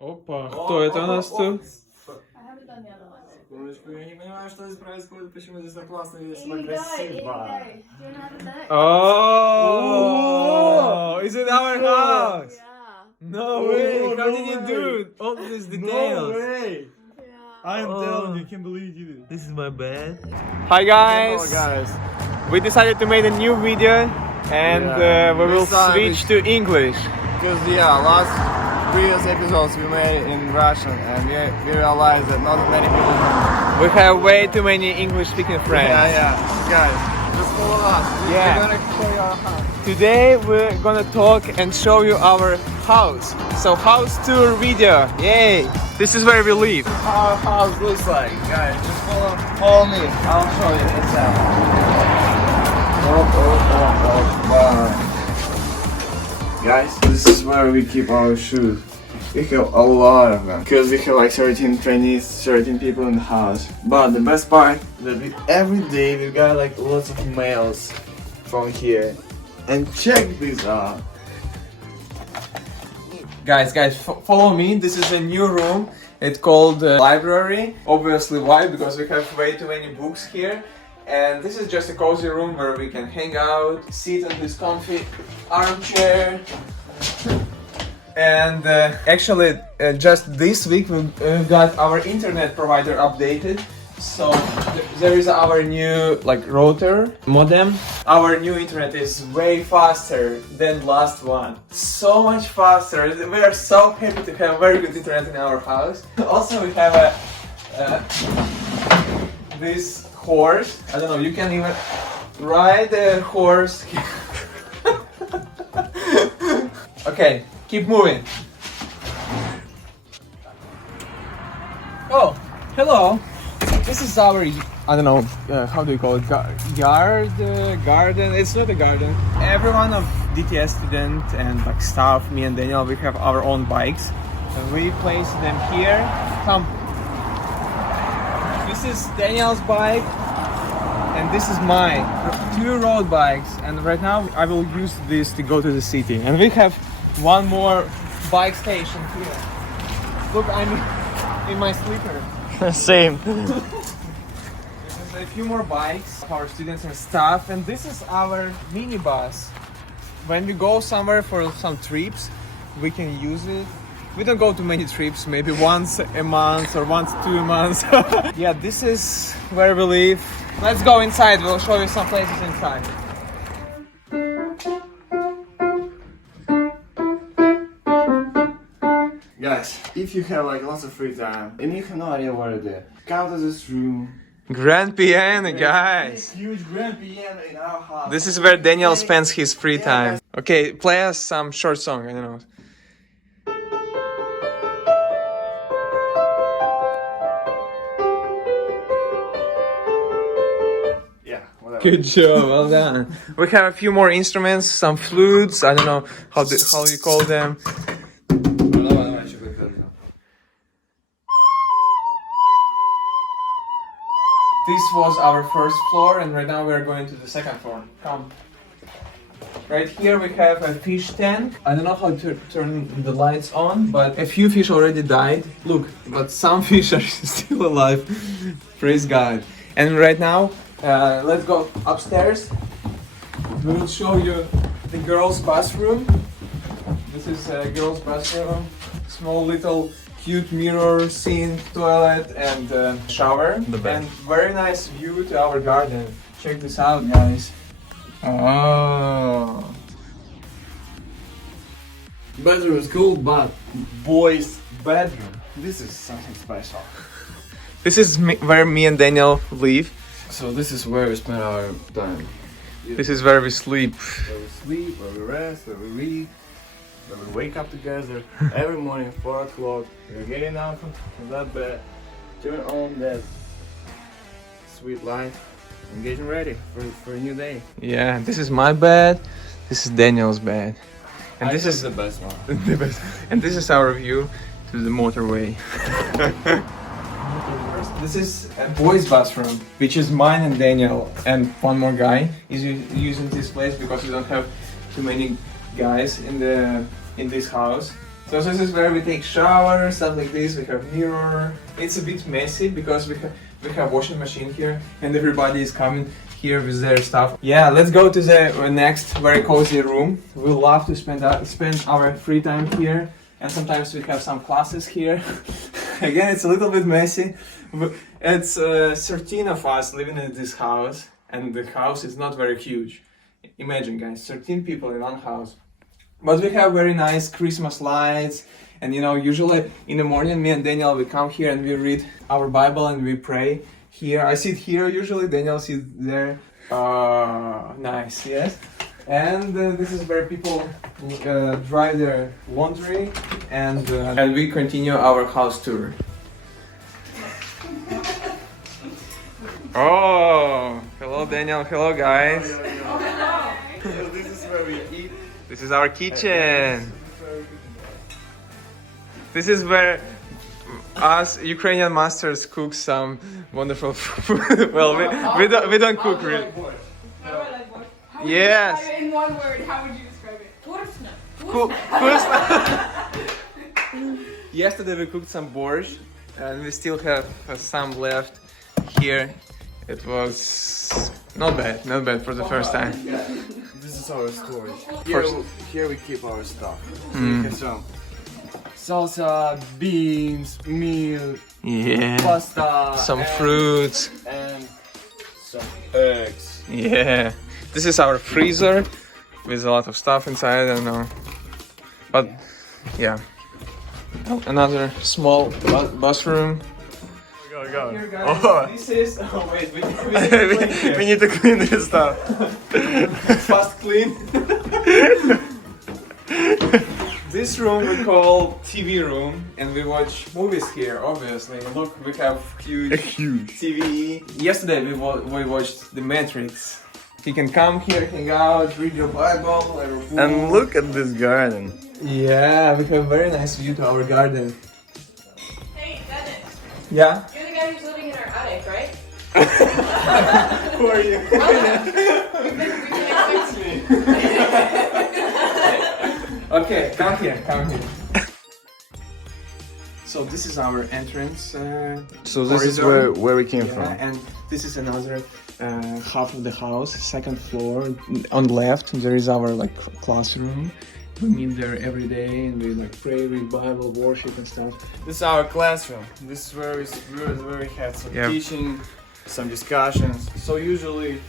Опа, кто это у нас тут? Секундочку, я не понимаю, что здесь происходит, почему здесь так классно, весело, красиво. Oh, is it our house? Yeah. No way! Oh, How no did you way. do all these No details? way! I am telling you, can't believe you did it. This is my bed. Hi guys! Hello guys. We decided to make a new video and Yeah. we will This time switch to English. Because last previous episodes we made in Russian and we realized that not many people know. We have way too many English speaking friends. Yeah. Guys, just follow us. Yeah. We're gonna show you our house. Today we're gonna talk and show you our house. So house tour video. Yay! This is where we live. How our house looks like. Guys, just follow me. I'll show you inside. Wow. Guys, this is where we keep our shoes. We have a lot of them because we have like 13 trainees, 13 people in the house. But the best part that every day we got like lots of mails from here. And check this out. Guys, follow me. This is a new room. It's called library. Obviously, why? Because we have way too many books here. And this is just a cozy room where we can hang out, sit on this comfy armchair. And actually, just this week we got our internet provider updated. So there is our new router modem. Our new internet is way faster than last one. So much faster. We are so happy to have very good internet in our house. Also, we have this horse. I don't know. You can even ride the horse. Okay, keep moving. Oh, hello. This is our, I don't know, how do you call it, garden? It's not a garden. Every one of DTS student and staff, me and Daniel, we have our own bikes. And we place them here. Come. This is Daniel's bike. And this is mine. 2 road bikes. And right now I will use this to go to the city. And we have one more bike station here. Look, I'm in my sleeper. Same. A few more bikes for our students and staff, and this is our minibus. When we go somewhere for some trips, we can use it. We don't go to many trips, maybe once a month or once 2 months. Yeah, this is where we live. Let's go inside, we'll show you some places inside. Guys, if you have lots of free time and you have no idea what to do, come to this room. Grand piano, guys! Huge grand piano in our house. This is where Daniel spends his free time. Okay, play us some short song, I don't know. Yeah, whatever. Good job, well done. We have a few more instruments, some flutes, I don't know how you call them. This was our first floor and right now we are going to the second floor. Come. Right here we have a fish tank. I don't know how to turn the lights on, but a few fish already died. Look, but some fish are still alive. Praise God. And right now, let's go upstairs. We will show you the girls' bathroom. This is a girls' bathroom. Small little cute mirror, sink, toilet, and shower. And very nice view to our garden. Check this out, guys. Oh. Bedroom is cool, but boys' bedroom. This is something special. This is where me and Daniel live. So this is where we spend our time. This is where we sleep. Where we sleep, where we rest, where we read, where we wake up together every morning, 4 o'clock. We're getting out from that bed, turn on that sweet light, and getting ready for a new day. Yeah, this is my bed. This is Daniel's bed. And this is the best one. the best. And this is our view to the motorway. This is a boys' bathroom, which is mine and Daniel, and one more guy is using this place because we don't have too many guys in this house. So this is where we take showers, stuff like this. We have mirror. It's a bit messy because we have washing machine here, and everybody is coming here with their stuff. Yeah, let's go to the next very cozy room. We love to spend our free time here, and sometimes we have some classes here. Again, it's a little bit messy. It's 13 of us living in this house, and the house is not very huge. Imagine, guys, 13 people in one house. But we have very nice Christmas lights, and you know, usually in the morning, me and Daniel, we come here and we read our Bible and we pray here. I sit here usually, Daniel sits there. Nice, yes. And this is where people dry their laundry, and we continue our house tour. Oh, hello Daniel, hello guys. So this is where we eat. This is our kitchen. This is where us Ukrainian masters cook some wonderful food. Well, we don't cook really. Yes. In one word, how would you describe it? Вкусно. Yesterday we cooked some borscht, and we still have some left here. It was not bad for the first time. Yeah. This is our storage. First- Here we keep our stuff. So we have some salsa, beans, milk, Yeah. pasta, Some and- fruits. and some eggs. Yeah. This is our freezer with a lot of stuff inside. I don't know, but yeah. Another small bathroom. Go. Here, guys, this is. Oh wait, we We need to clean this stuff. fast clean. This room we call TV room, and we watch movies here. Obviously, look, we have huge TV. Yesterday we watched The Matrix. You can come here, hang out, read your Bible, or your book. And look at this garden. Yeah, we have very nice view to our garden. Hey, Dennis. Yeah. You're the guy who's living in our attic, right? Who are you? We've been expecting. Okay, come here. So this is our entrance. So this is corridor. where we came Yeah, from. and this is another half of the house, second floor. On the left, there is our like classroom. We meet there every day and we like pray, read Bible, worship and stuff. This is our classroom. This is where we had some teaching, some discussions. So usually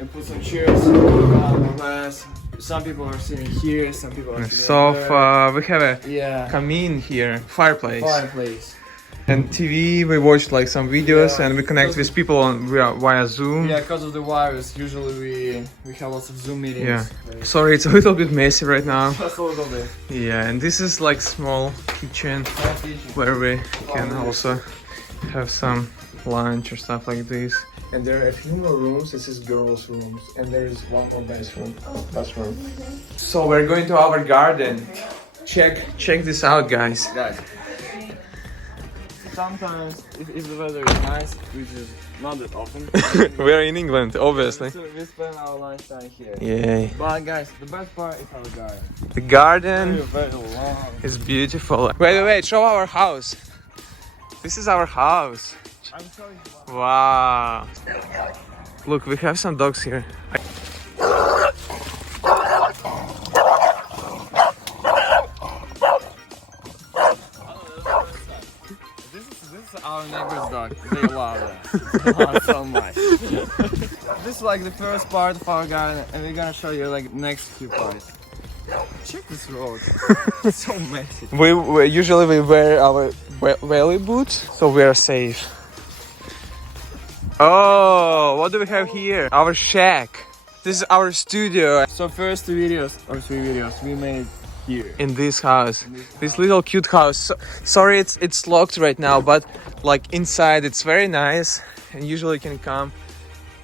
we put some chairs around the class. Some people are sitting here, some people are sitting Sofa. We have a there. Yeah. kamin here, fireplace. Fireplace. And TV. We watch like some videos Yeah. and we connect with people via Zoom. Yeah, because of the virus, usually we have lots of Zoom meetings. Yeah. Sorry, it's a little bit messy right now. Just a little bit. Yeah, and this is like small kitchen where we can also have some lunch or stuff like this. And there are a few more rooms. This is girls' rooms, and there is one more bathroom. So we're going to our garden. Check this out, guys. Guys, sometimes if the weather is nice, which is not that often, We're in England, obviously. so we spend our lunchtime here. Yay. But guys, the best part is our garden. The garden Very long. is beautiful. Wait, show our house. This is our house. I'm sorry. Wow. Look, we have some dogs here. This is our neighbor's dog. They love it. They love it so much. This is like the first part of our garden, and we're gonna show you like next few parts. Check this road. It's so messy. We usually wear our welly boots, so we are safe. Oh, what do we have here? Our shack. This is our studio So first 2 videos or 3 videos we made here. in this house. This little cute house. Sorry, it's locked right now, but like inside it's very nice, and usually can come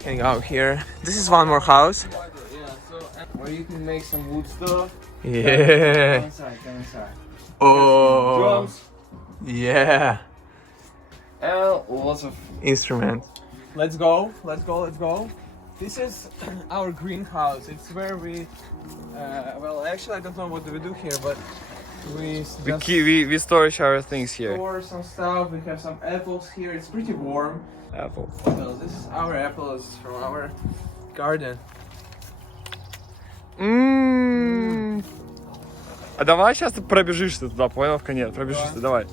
hang out here. This is one more house. Yeah, so where you can make some wood stuff. Yeah. Come inside. Oh. Drums Yeah. and lots of Instrument. Let's go. This is our greenhouse. It's where we, well, actually I don't know what do we do here, but We we store our things here. store some stuff. We have some apples here. It's pretty warm. Apple. So this is our apples from our garden. А давай сейчас ты пробежишься туда, понял, в конец? Пробежишься, давай.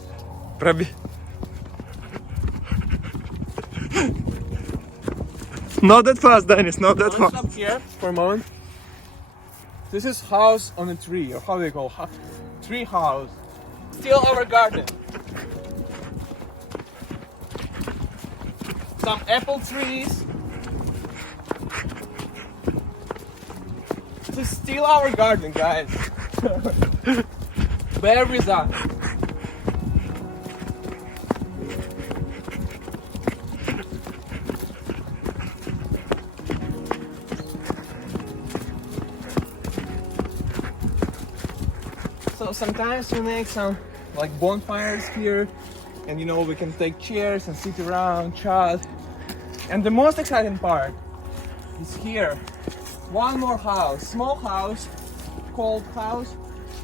Not that fast, Dennis, not that Let's fast. stop here for a moment. This is house on a tree, or how do they call it? Tree house. Still our garden. Some apple trees. This is still our garden, guys. Bear with us. So sometimes we make some like bonfires here, and you know we can take chairs and sit around, chat. And the most exciting part is here. One more house, small house, cold house,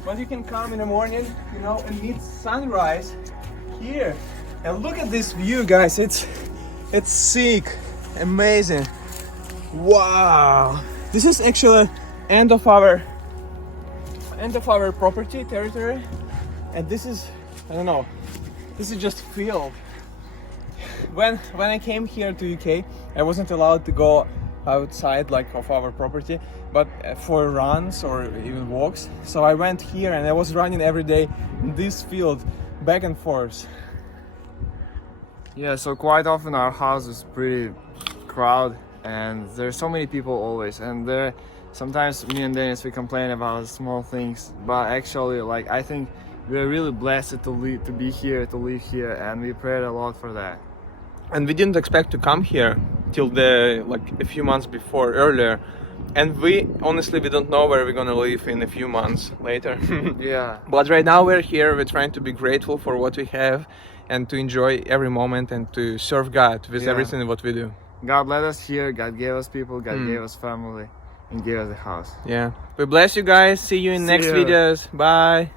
but you can come in the morning, you know, and meet sunrise here. And look at this view, guys. It's sick, amazing. Wow. This is actually end of our property territory, and this is, I don't know, this is just field. When I came here to UK, I wasn't allowed to go outside like of our property, but for runs or even walks. So I went here and I was running every day in this field, back and forth. Yeah, so quite often our house is pretty crowded, and there's so many people always, and there sometimes me and Dennis we complain about small things, but actually like I think we're really blessed to be here, to live here, and we prayed a lot for that. And we didn't expect to come here till a few months before, earlier. And we honestly don't know where we're gonna live in a few months later. Yeah. But right now we're here, we're trying to be grateful for what we have and to enjoy every moment and to serve God with everything what we do. God led us here, God gave us people, God gave us family, and gave us a house. Yeah. We bless you guys. See you in next videos. Bye.